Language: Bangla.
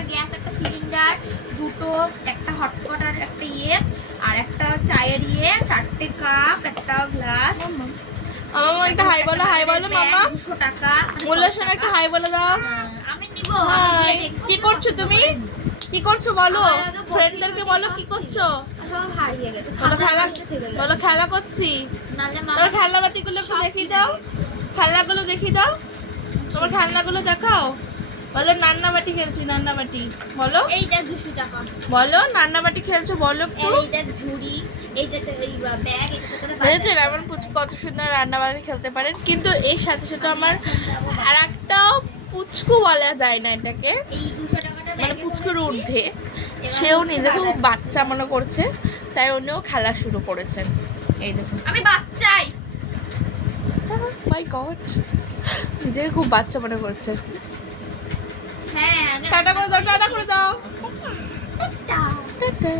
একটা গ্যাস, একটা সিলিন্ডার, দুটো, একটা হটপট আর একটা ইয়ে, আর একটা চায়ের ইয়ে, 4টে কাপ, একটা গ্লাস। মামা একটা হাই বলো, হাই বলো মামা। 200 টাকা। মোল্লার সঙ্গে একটা হাই বলে দাও। আমি নিব। হাই। কি করছো তুমি? কি করছো বলো? ফ্রেন্ডদেরকে বলো কি করছো? সব হারিয়ে গেছে। বলো খেলা, বলো খেলা করছি। তোমার খেলনাবাতিগুলো একটু দেখিয়ে দাও। খেলনাগুলো দেখিয়ে দাও। তোমার খেলনাগুলো দেখাও। বলো নান্নাবাটি খেলছি, নান্নাবাটি বলো। এইটা 200 টাকা। বলো নান্নাবাটি খেলছো বলো একটু। এইটা ঝুড়ি, এইটাতে এই ব্যাগ, এটাতে করে দেখেছেন আমার পুচকু কত সুন্দর রান্নাবাড়ি খেলতে পারেন। কিন্তু এর সাথে সাথে আমার আর একটা পুচকু বলা যায় না এটাকে, এই 200 টাকাটা মানে পুচকুর ঊর্ধ্বে। সেও নিজেকে খুব বাচ্চা মনে করছে, তাই উনিও খেলা শুরু করেছেন। এই দেখুন আমি বাচ্চাই। মাই গড, নিজেকে খুব বাচ্চা মনে করছে। হ্যাঁ, টাটা করে দাও, টাটা করে দাও। টাটা। টাটা।